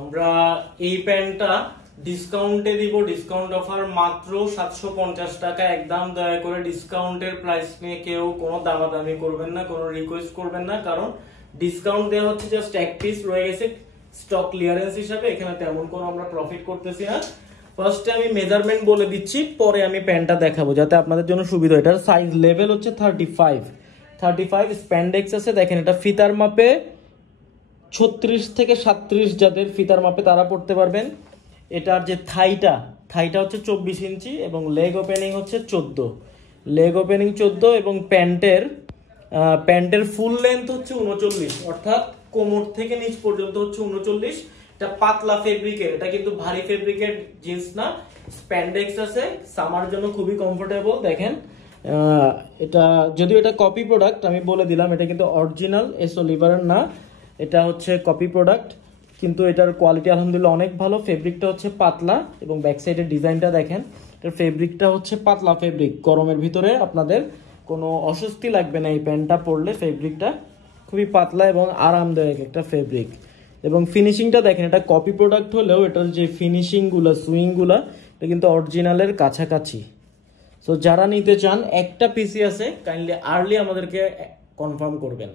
আমরা এই প্যান্টটা ডিসকাউন্টে দিব, ডিসকাউন্ট অফার মাত্র 750 টাকা একদম। দয়া করে ডিসকাউন্টের প্রাইস নিয়ে কেউ কোনো দামাদামি করবেন না, কোনো রিকোয়েস্ট করবেন না, কারণ ডিসকাউন্ট দেওয়া হচ্ছে জাস্ট এক পিস রয়ে গেছে স্টক ক্লিয়ারেন্স হিসাবে, এখানে তেমন কোনো আমরা প্রফিট করতেছি না। ফার্স্টে আমি মেজারমেন্ট বলে দিচ্ছি, পরে আমি প্যান্টটা দেখাবো যাতে আপনাদের জন্য সুবিধা। এটার সাইজ লেভেল হচ্ছে 35 স্প্যান্ডেক্স আছে, দেখেন এটা ফিতার মাপে 36 থেকে 37 যাদের ফিতার মাপে তারা পড়তে পারবেন। এটার যে থাইটা হচ্ছে 24 ইঞ্চি এবং লেগ ওপেনিং হচ্ছে 14 এবং প্যান্টের ফুল লেন্থ হচ্ছে 39, অর্থাৎ কোমর থেকে নিচ পর্যন্ত হচ্ছে 39। এটা পাতলা ফেব্রিকের, এটা কিন্তু ভারী ফেব্রিকের জিন্স না, স্প্যান্ডেক্স আছে, সামার জন্য খুবই কমফোর্টেবল। দেখেন এটা যদিও এটা কপি প্রোডাক্ট, আমি বলে দিলাম এটা কিন্তু অরিজিনাল এস অলিভারের না, এটা হচ্ছে কপি প্রোডাক্ট, কিন্তু এটার কোয়ালিটি আলহামদুলিল্লাহ অনেক ভালো। ফেব্রিকটা হচ্ছে পাতলা এবং ব্যাক সাইডের ডিজাইনটা দেখেন, এটার ফেব্রিকটা হচ্ছে পাতলা ফেব্রিক, গরমের ভিতরে আপনাদের কোনো অস্বস্তি লাগবে না এই প্যান্টটা পরলে। ফেব্রিকটা খুবই পাতলা এবং আরামদায়ক একটা ফেব্রিক এবং ফিনিশিংটা দেখেন, এটা কপি প্রোডাক্ট হলেও এটার যে ফিনিশিংগুলো সুইংগুলো এটা কিন্তু অরিজিনালের কাছাকাছি। সো যারা নিতে চান, একটা পিসি আছে, কাইন্ডলি আর্লি আমাদেরকে কনফার্ম করবেন।